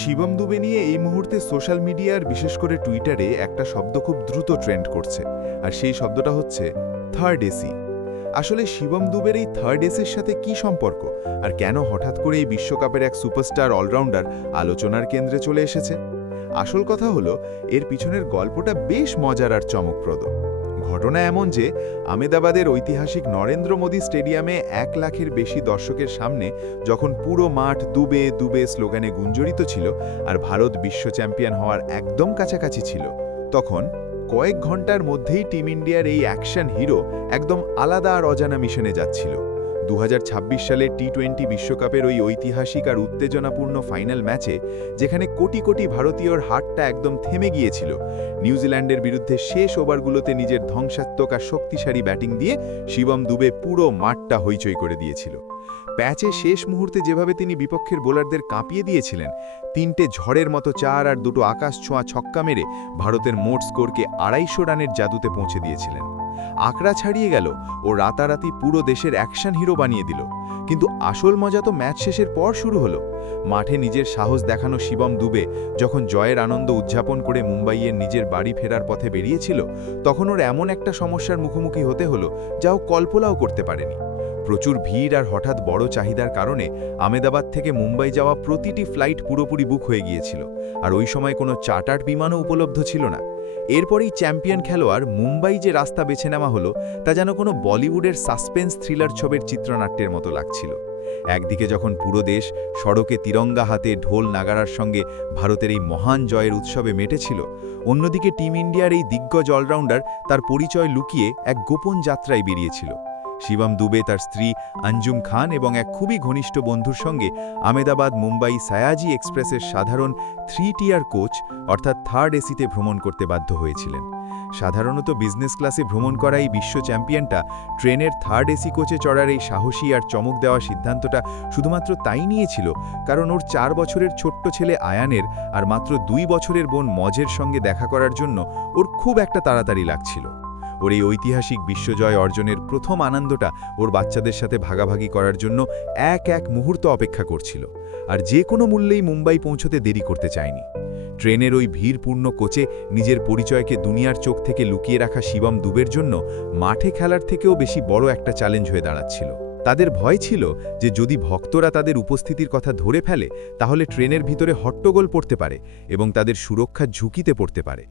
শিবম দুবে নিয়ে এই মুহূর্তে সোশ্যাল মিডিয়ার বিশেষ করে টুইটারে একটা শব্দ খুব দ্রুত ট্রেন্ড করছে, আর সেই শব্দটা হচ্ছে থার্ড এসি। আসলে শিবম দুবের এই থার্ড এসির সাথে কি সম্পর্ক, আর কেন হঠাৎ করে এই বিশ্বকাপের এক সুপারস্টার অলরাউন্ডার আলোচনার কেন্দ্রে চলে এসেছে? আসল কথা হলো, এর পিছনের গল্পটা বেশ মজার আর চমকপ্রদ। ঘটনা এমন যে আমেদাবাদের ঐতিহাসিক নরেন্দ্র মোদী স্টেডিয়ামে 1 লাখের বেশি দর্শকের সামনে যখন পুরো মাঠ দুবে দুবে স্লোগানে গুঞ্জরিত ছিল আর ভারত বিশ্ব চ্যাম্পিয়ন হওয়ার একদম কাছাকাছি ছিল, তখন কয়েক ঘন্টার মধ্যেই টিম ইন্ডিয়ার এই অ্যাকশন হিরো একদম আলাদা আর অজানা মিশনে যাচ্ছিল। 2026 সালে টি-20 বিশ্বকাপের ওই ঐতিহাসিক আর উত্তেজনাপূর্ণ ফাইনাল ম্যাচে, যেখানে কোটি কোটি ভারতীয়র হার্টটা একদম থেমে গিয়েছিল, নিউজিল্যান্ডের বিরুদ্ধে শেষ ওভারগুলোতে নিজের ধ্বংসাত্মক আর শক্তিশালী ব্যাটিং দিয়ে শিবম দুবে পুরো মাঠটা হইচই করে দিয়েছিল। প্যাচে শেষ মুহূর্তে যেভাবে তিনি বিপক্ষের বোলারদের কাঁপিয়ে দিয়েছিলেন, 3টে ঝড়ের মতো 4 আর 2টো আকাশ ছোঁয়া ছক্কা মেরে ভারতের মোট স্কোরকে 250 রানের জাদুতে পৌঁছে দিয়েছিলেন। আকড়া ছাড়িয়ে গেল ও রাতারাতি পুরো দেশের অ্যাকশন হিরো বানিয়ে দিল। কিন্তু আসল মজা তো ম্যাচ শেষের পর শুরু হলো। মাঠে নিজের সাহস দেখানো শিবম দুবে যখন জয়ের আনন্দ উদযাপন করে মুম্বাইয়ের নিজের বাড়ি ফেরার পথে বেরিয়েছিল, তখন ওর এমন একটা সমস্যার মুখোমুখি হতে হলো যা ও কল্পনাও করতে পারেনি। প্রচুর ভিড় আর হঠাৎ বড় চাহিদার কারণে আমেদাবাদ থেকে মুম্বাই যাওয়া প্রতিটি ফ্লাইট পুরোপুরি বুক হয়ে গিয়েছিল, আর ওই সময় কোনো চার্টার্ড বিমানও উপলব্ধ ছিল না। এরপরেই চ্যাম্পিয়ন খেলোয়াড় মুম্বাই যে রাস্তা বেছে নেওয়া হলো, তা যেন কোনো বলিউডের সাসপেন্স থ্রিলার ছবির চিত্রনাট্যের মতো লাগছিল। একদিকে যখন পুরো দেশ সড়কে তিরঙ্গা হাতে ঢোল নাগারার সঙ্গে ভারতের এই মহান জয়ের উৎসবে মেতেছিল, অন্যদিকে টিম ইন্ডিয়ার এই দিগ্গজ অলরাউন্ডার তার পরিচয় লুকিয়ে এক গোপন যাত্রায় বেরিয়েছিল। শিবম দুবে তার স্ত্রী অঞ্জুম খান এবং এক খুবই ঘনিষ্ঠ বন্ধুর সঙ্গে আমেদাবাদ মুম্বাই সায়াজি এক্সপ্রেসের সাধারণ 3 টিয়ার কোচ অর্থাৎ থার্ড এসিতে ভ্রমণ করতে বাধ্য হয়েছিলেন। সাধারণত বিজনেস ক্লাসে ভ্রমণ করা এই বিশ্ব চ্যাম্পিয়নটা ট্রেনের থার্ড এসি কোচে চড়ার এই সাহসী আর চমক দেওয়া সিদ্ধান্তটা শুধুমাত্র তাই নিয়েছিল কারণ ওর 4 বছরের ছোট্ট ছেলে আয়ানের আর মাত্র 2 বছরের বোন মজের সঙ্গে দেখা করার জন্য ওর খুব একটা তাড়াতাড়ি লাগছিল। ওর এই ঐতিহাসিক বিশ্বজয় অর্জনের প্রথম আনন্দটা ওর বাচ্চাদের সাথে ভাগাভাগি করার জন্য এক মুহূর্ত অপেক্ষা করছিল, আর যে কোনো মূল্যেই মুম্বাই পৌঁছতে দেরি করতে চায়নি। ট্রেনের ওই ভিড়পূর্ণ কোচে নিজের পরিচয়কে দুনিয়ার চোখ থেকে লুকিয়ে রাখা শিবম দুবের জন্য মাঠে খেলার থেকেও বেশি বড় একটা চ্যালেঞ্জ হয়ে দাঁড়াচ্ছিল। তাদের ভয় ছিল যে যদি ভক্তরা তাদের উপস্থিতির কথা ধরে ফেলে, তাহলে ট্রেনের ভিতরে হট্টগোল পড়তে পারে এবং তাদের সুরক্ষা ঝুঁকিতে পড়তে পারে।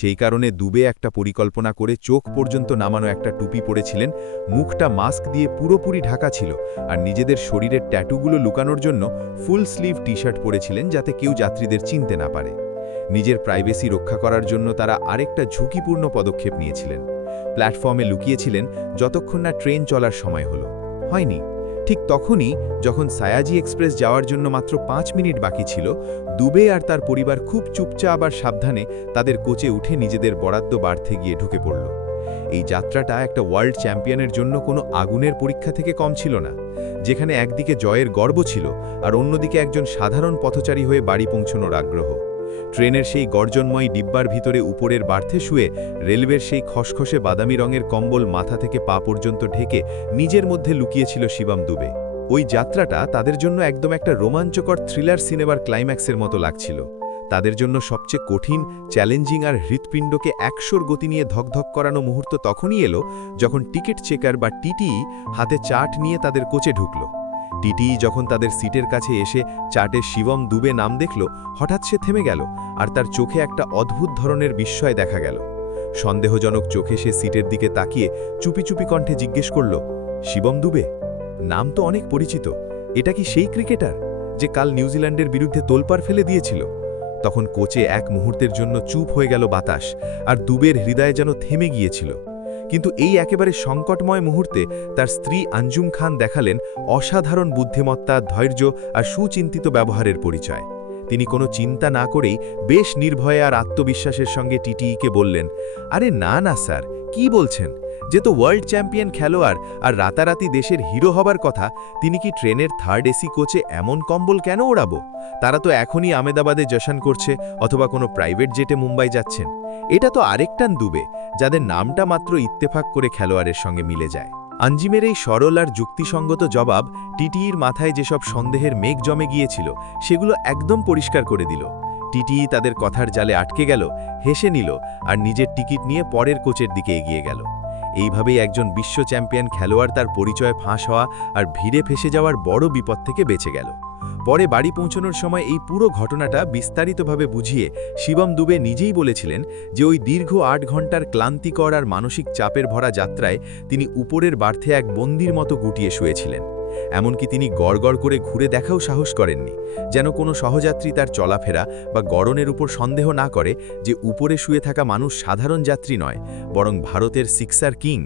সেই কারণে দুবে একটা পরিকল্পনা করে চোখ পর্যন্ত নামানো একটা টুপি পরেছিলেন, মুখটা মাস্ক দিয়ে পুরোপুরি ঢাকা ছিল, আর নিজেদের শরীরের ট্যাটুগুলো লুকানোর জন্য ফুল স্লিভ টি-শার্ট পরেছিলেন যাতে কেউ যাত্রীদের চিনতে না পারে। নিজের প্রাইভেসি রক্ষা করার জন্য তারা আরেকটা ঝুঁকিপূর্ণ পদক্ষেপ নিয়েছিলেন। প্ল্যাটফর্মে লুকিয়েছিলেন যতক্ষণ না ট্রেন চলার সময় হলো। হয়নি। ঠিক তখনই যখন সায়াজি এক্সপ্রেস যাওয়ার জন্য মাত্র 5 মিনিট বাকি ছিল, দুবে আর তার পরিবার খুব চুপচাপ আর সাবধানে তাদের কোচে উঠে নিজেদের বরাদ্দ বাড়তে গিয়ে ঢুকে পড়ল। এই যাত্রাটা একটা ওয়ার্ল্ড চ্যাম্পিয়নের জন্য কোনো আগুনের পরীক্ষা থেকে কম ছিল না, যেখানে একদিকে জয়ের গর্ব ছিল আর অন্যদিকে একজন সাধারণ পথচারী হয়ে বাড়ি পৌঁছানোর আগ্রহ। ট্রেনের সেই গর্জনময় ডিব্বার ভিতরে উপরের বার্থে শুয়ে রেলওয়ের সেই খসখসে বাদামি রঙের কম্বল মাথা থেকে পা পর্যন্ত ঢেকে নিজের মধ্যে লুকিয়েছিল শিবম দুবে। ওই যাত্রাটা তাদের জন্য একদম একটা রোমাঞ্চকর থ্রিলার সিনেমার ক্লাইম্যাক্সের মতো লাগছিল। তাদের জন্য সবচেয়ে কঠিন, চ্যালেঞ্জিং আর হৃৎপিণ্ডকে 100 গতি নিয়ে ধকধক করানো মুহূর্ত তখনই এলো যখন টিকিট চেকার বা টিটিই হাতে চার্ট নিয়ে তাদের কোচে ঢুকল। টিটিই যখন তাদের সিটের কাছে এসে চার্টে শিবম দুবে নাম দেখল, হঠাৎ সে থেমে গেল আর তার চোখে একটা অদ্ভুত ধরনের বিস্ময় দেখা গেল। সন্দেহজনক চোখে সে সিটের দিকে তাকিয়ে চুপি চুপি কণ্ঠে জিজ্ঞেস করল, শিবম দুবে? নাম তো অনেক পরিচিত, এটা কি সেই ক্রিকেটার যে কাল নিউজিল্যান্ডের বিরুদ্ধে তোলপাড় ফেলে দিয়েছিল? তখন কোচে এক মুহূর্তের জন্য চুপ হয়ে গেল বাতাস, আর দুবের হৃদয় যেন থেমে গিয়েছিল। কিন্তু এই একেবারে সংকটময় মুহূর্তে তার স্ত্রী অঞ্জুম খান দেখালেন অসাধারণ বুদ্ধিমত্তা, ধৈর্য আর সুচিন্তিত ব্যবহারের পরিচয়। তিনি কোনো চিন্তা না করেই বেশ নির্ভয়ে আর আত্মবিশ্বাসের সঙ্গে টিটিইকে বললেন, আরে না না স্যার, কি বলছেন? যে তো ওয়ার্ল্ড চ্যাম্পিয়ন খেলোয়াড় আর রাতারাতি দেশের হিরো হবার কথা, তিনি কি ট্রেনের থার্ড এসি কোচে এমন কম্বল কেন ওড়াবো? তারা তো এখনই আমেদাবাদে জশন করছে অথবা কোনো প্রাইভেট জেটে মুম্বাই যাচ্ছেন। এটা তো আরেকটান দুবে, যাদের নামটা মাত্র ইত্তেফাক করে খেলোয়াড়ের সঙ্গে মিলে যায়। আঞ্জিমের এই সরল আর যুক্তিসঙ্গত জবাব টিটিইর মাথায় যেসব সন্দেহের মেঘ জমে গিয়েছিল সেগুলো একদম পরিষ্কার করে দিল। টিটিই তাদের কথার জালে আটকে গেল, হেসে নিল আর নিজের টিকিট নিয়ে পরের কোচের দিকে এগিয়ে গেল। এইভাবেই একজন বিশ্ব চ্যাম্পিয়ন খেলোয়াড় তার পরিচয় ফাঁস হওয়া আর ভিড়ে ফেসে যাওয়ার বড় বিপদ থেকে বেঁচে গেল। পরে বাড়ি পৌঁছানোর সময় এই পুরো ঘটনাটা বিস্তারিতভাবে বুঝিয়ে শিবম দুবে নিজেই বলেছিলেন যে ওই দীর্ঘ ৮ ঘন্টার ক্লান্তিকর আর মানসিক চাপের ভরা যাত্রায় তিনি উপরের বার্থে এক বন্দির মতো গুটিয়ে শুয়েছিলেন। এমনকি তিনি গড়গড় করে ঘুরে দেখাও সাহস করেননি, যেন কোনো সহযাত্রী তার চলাফেরা বা গড়নের উপর সন্দেহ না করে যে উপরে শুয়ে থাকা মানুষ সাধারণ যাত্রী নয়, বরং ভারতের সিক্সার কিং।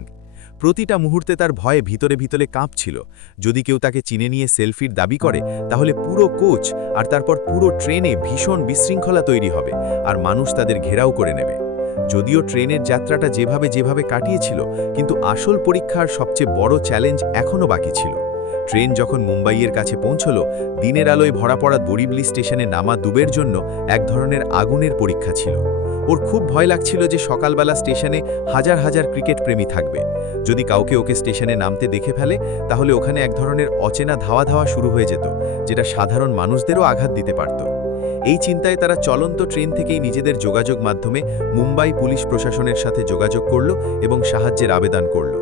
প্রতিটা মুহূর্তে তার ভয়ে ভিতরে ভিতরে কাঁপছিল। যদি কেউ তাকে চিনে নিয়ে সেলফির দাবি করে তাহলে পুরো কোচ আর তারপর পুরো ট্রেনে ভীষণ বিশৃঙ্খলা তৈরি হবে আর মানুষ তাদের ঘেরাও করে নেবে। যদিও ট্রেনের যাত্রাটা যেভাবে কাটিয়েছিল, কিন্তু আসল পরীক্ষার সবচেয়ে বড় চ্যালেঞ্জ এখনও বাকি ছিল। ট্রেন যখন মুম্বাইয়ের কাছে পৌঁছল, দিনের আলোয় ভরা পড়া বরিবলি স্টেশনে নামা দুবের জন্য এক ধরনের আগুনের পরীক্ষা ছিল। ওর খুব ভয় লাগছিল যে সকালবেলা স্টেশনে হাজার হাজার ক্রিকেট প্রেমী থাকবে। যদি কাউকে ওকে স্টেশনে নামতে দেখে ফেলে তাহলে ওখানে এক ধরনের অচেনা ধাওয়া শুরু হয়ে যেত, যেটা সাধারণ মানুষদেরও আঘাত দিতে পারত। এই চিন্তায় তারা চলন্ত ট্রেন থেকেই নিজেদের যোগাযোগ মাধ্যমে মুম্বাই পুলিশ প্রশাসনের সাথে যোগাযোগ করল এবং সাহায্যের আবেদন করল।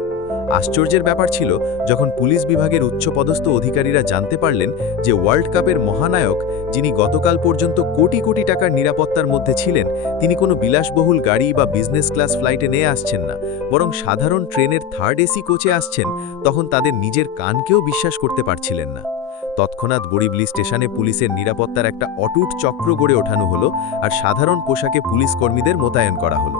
আশ্চর্যের ব্যাপার ছিল যখন পুলিশ বিভাগের উচ্চপদস্থ অধিকারীরা জানতে পারলেন যে ওয়ার্ল্ড কাপের মহানায়ক, যিনি গতকাল পর্যন্ত কোটি কোটি টাকার নিরাপত্তার মধ্যে ছিলেন, তিনি কোনো বিলাসবহুল গাড়ি বা বিজনেস ক্লাস ফ্লাইটে নিয়ে আসছেন না, বরং সাধারণ ট্রেনের থার্ড এসি কোচে আসছেন, তখন তাদের নিজের কানকেও বিশ্বাস করতে পারছিলেন না। তৎক্ষণাৎ বরিবলি স্টেশনে পুলিশের নিরাপত্তার একটা অটুট চক্র গড়ে ওঠানো হলো আর সাধারণ পোশাকে পুলিশ কর্মীদের মোতায়েন করা হলো।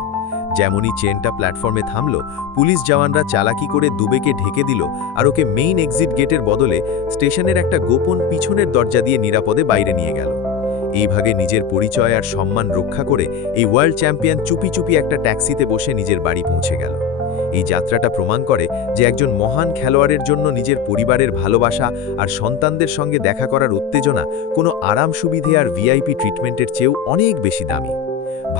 যেমনই ট্রেনটা প্ল্যাটফর্মে থামল, পুলিশ জওয়ানরা চালাকি করে দুবেকে ঢেকে দিল আর ওকে মেইন এক্সিট গেটের বদলে স্টেশনের একটা গোপন পিছনের দরজা দিয়ে নিরাপদে বাইরে নিয়ে গেল। এইভাবে নিজের পরিচয় আর সম্মান রক্ষা করে এই ওয়ার্ল্ড চ্যাম্পিয়ন চুপি চুপি একটা ট্যাক্সিতে বসে নিজের বাড়ি পৌঁছে গেল। এই যাত্রাটা প্রমাণ করে যে একজন মহান খেলোয়াড়ের জন্য নিজের পরিবারের ভালোবাসা আর সন্তানদের সঙ্গে দেখা করার উত্তেজনা কোনো আরাম সুবিধে আর ভিআইপি ট্রিটমেন্টের চেয়েও অনেক বেশি দামি।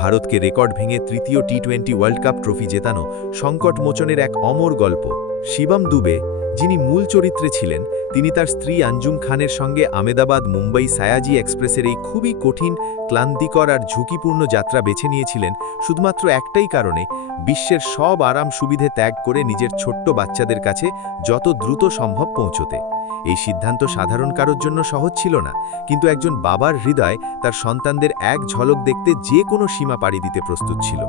ভারতকে রেকর্ড ভেঙে তৃতীয় টি20 ওয়ার্ল্ড কাপ ট্রফি জেতানো সংকট মোচনের এক অমর গল্প। শিবম দুবে, যিনি মূল চরিত্রে ছিলেন, তিনি তার স্ত্রী আঞ্জুম খানের সঙ্গে আমেদাবাদ মুম্বাই সায়াজি এক্সপ্রেসের এই খুবই কঠিন, ক্লান্তিকর আর ঝুঁকিপূর্ণ যাত্রা বেছে নিয়েছিলেন শুধুমাত্র একটাই কারণে: বিশ্বের সব আরাম সুবিধে ত্যাগ করে নিজের ছোট্ট বাচ্চাদের কাছে যত দ্রুত সম্ভব পৌঁছতে। এই সিদ্ধান্ত সাধারণ কারোর জন্য সহজ ছিল না, কিন্তু একজন বাবার হৃদয় তার সন্তানদের এক ঝলক দেখতে যে কোনো সীমা পাড়ি দিতে প্রস্তুত ছিল।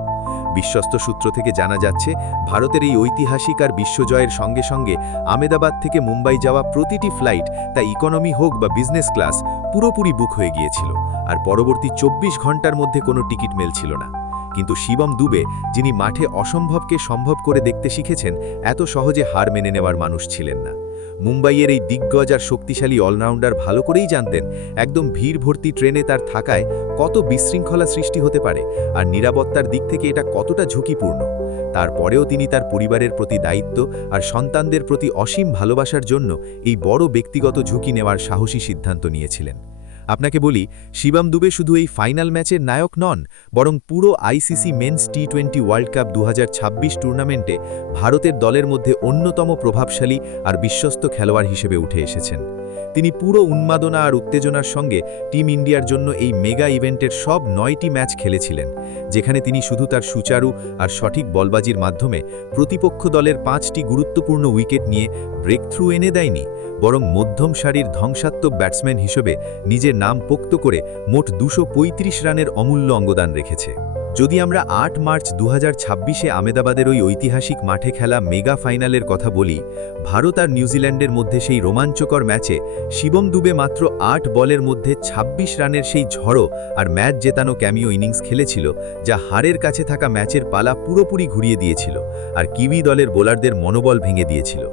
বিশ্বস্ত সূত্র থেকে জানা যাচ্ছে, ভারতের এই ঐতিহাসিক আর বিশ্বজয়ের সঙ্গে সঙ্গে আমেদাবাদ থেকে মুম্বাই যাওয়া প্রতিটি ফ্লাইট, তা ইকোনমি হোক বা বিজনেস ক্লাস, পুরোপুরি বুক হয়ে গিয়েছিল আর পরবর্তী 24 ঘন্টার মধ্যে কোনো টিকিট মেলছিল না। কিন্তু শিবম দুবে, যিনি মাঠে অসম্ভবকে সম্ভব করে দেখতে শিখেছেন, এত সহজে হার মেনে নেওয়ার মানুষ ছিলেন না। মুম্বাইয়ের এই দিগ্গজ আর শক্তিশালী অলরাউন্ডার ভালো করেই জানতেন একদম ভিড় ভর্তি ট্রেনে তার থাকায় কত বিশৃঙ্খলা সৃষ্টি হতে পারে আর নিরাপত্তার দিক থেকে এটা কতটা ঝুঁকিপূর্ণ। তারপরেও তিনি তার পরিবারের প্রতি দায়িত্ব আর সন্তানদের প্রতি অসীম ভালোবাসার জন্য এই বড় ব্যক্তিগত ঝুঁকি নেওয়ার সাহসী সিদ্ধান্ত নিয়েছিলেন। আপনাকে বলি, শিবম দুবে শুধু এই ফাইনাল ম্যাচের নায়ক নন, বরং পুরো আইসিসি মেন্স টি20 ওয়ার্ল্ড কাপ 2026 টুর্নামেন্টে ভারতের দলের মধ্যে অন্যতম প্রভাবশালী আর বিশ্বস্ত খেলোয়াড় হিসেবে উঠে এসেছেন। তিনি পুরো উন্মাদনা আর উত্তেজনার সঙ্গে টিম ইন্ডিয়ার জন্য এই মেগা ইভেন্টের সব 9টি ম্যাচ খেলেছিলেন, যেখানে তিনি শুধু তার সুচারু আর সঠিক বলবাজির মাধ্যমে প্রতিপক্ষ দলের 5টি গুরুত্বপূর্ণ উইকেট নিয়ে ব্রেক থ্রু এনে দেয়নি, বরং মধ্যম সারির ধ্বংসাত্মক ব্যাটসম্যান হিসেবে নিজের নাম পোক্ত করে মোট 235 রানের অমূল্য অঙ্গদান রেখেছে। যদি আমরা 8 মার্চ 2026-এ আমেদাবাদের ওই ঐতিহাসিক মাঠে খেলা মেগা ফাইনালের কথা বলি, ভারত আর নিউজিল্যান্ডের মধ্যে সেই রোমাঞ্চকর ম্যাচে শিবম দুবে মাত্র 8 বলের মধ্যে 26 রানের সেই ঝড়ো আর ম্যাচ জেতানো ক্যামিও ইনিংস খেলেছিল, যা হারের কাছে থাকা ম্যাচের পালা পুরোপুরি ঘুরিয়ে দিয়েছিল আর কিউই দলের বোলারদের মনোবল ভেঙে দিয়েছিল।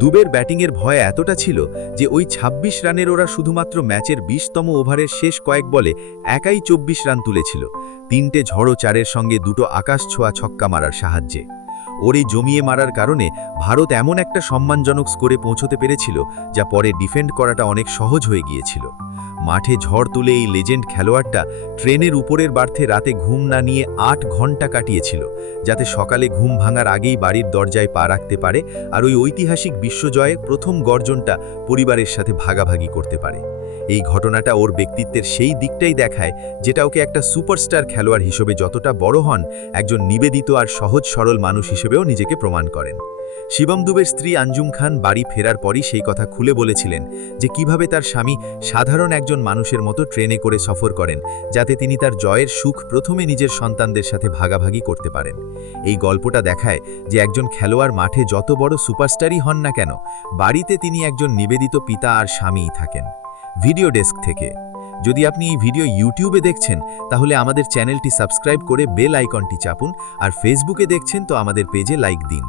দুবের ব্যাটিংয়ের ভয় এতটা ছিল যে ওই 26 রানের ওরা শুধুমাত্র ম্যাচের 20তম ওভারের শেষ কয়েক বলে একাই 24 রান তুলেছিল, 3টে ঝড়ো চারের সঙ্গে 2টো আকাশ ছোঁয়া ছক্কা মারার সাহায্যে। ওর এই জমিয়ে মারার কারণে ভারত এমন একটা সম্মানজনক স্কোরে পৌঁছতে পেরেছিল, যা পরে ডিফেন্ড করাটা অনেক সহজ হয়ে গিয়েছিল। মাঠে ঝড় তুলে এই লেজেন্ড খেলোয়াড়টা ট্রেনের উপরের বার্থে রাতে ঘুম না নিয়ে ৮ ঘন্টা কাটিয়েছিল, যাতে সকালে ঘুম ভাঙার আগেই বাড়ির দরজায় পা রাখতে পারে আর ওই ঐতিহাসিক বিশ্বজয়ের প্রথম গর্জনটা পরিবারের সাথে ভাগাভাগি করতে পারে। এই ঘটনাটা ওর ব্যক্তিত্বের সেই দিকটাই দেখায় যেটা ওকে একটা সুপারস্টার খেলোয়াড় হিসেবে যতটা বড় হন, একজন নিবেদিত আর সহজ সরল মানুষ হিসেবেও নিজেকে প্রমাণ করেন। শিবম দুবের স্ত্রী আঞ্জুম খান বাড়ি ফেরার পরই সেই কথা খুলে বলেছিলেন যে কিভাবে তার স্বামী সাধারণ একজন মানুষের মতো ট্রেনে করে সফর করেন, যাতে তিনি তার জয়ের সুখ প্রথমে নিজের সন্তানদের সাথে ভাগাভাগি করতে পারেন। এই গল্পটা দেখায় যে একজন খেলোয়াড় মাঠে যত বড় সুপারস্টারই হন না কেন, বাড়িতে তিনি একজন নিবেদিত পিতা আর স্বামীই থাকেন। ভিডিও ডেস্ক থেকে। যদি আপনি এই ভিডিও ইউটিউবে দেখছেন তাহলে আমাদের চ্যানেলটি সাবস্ক্রাইব করে বেল আইকনটি চাপুন, আর ফেসবুকে দেখছেন তো আমাদের পেজে লাইক দিন।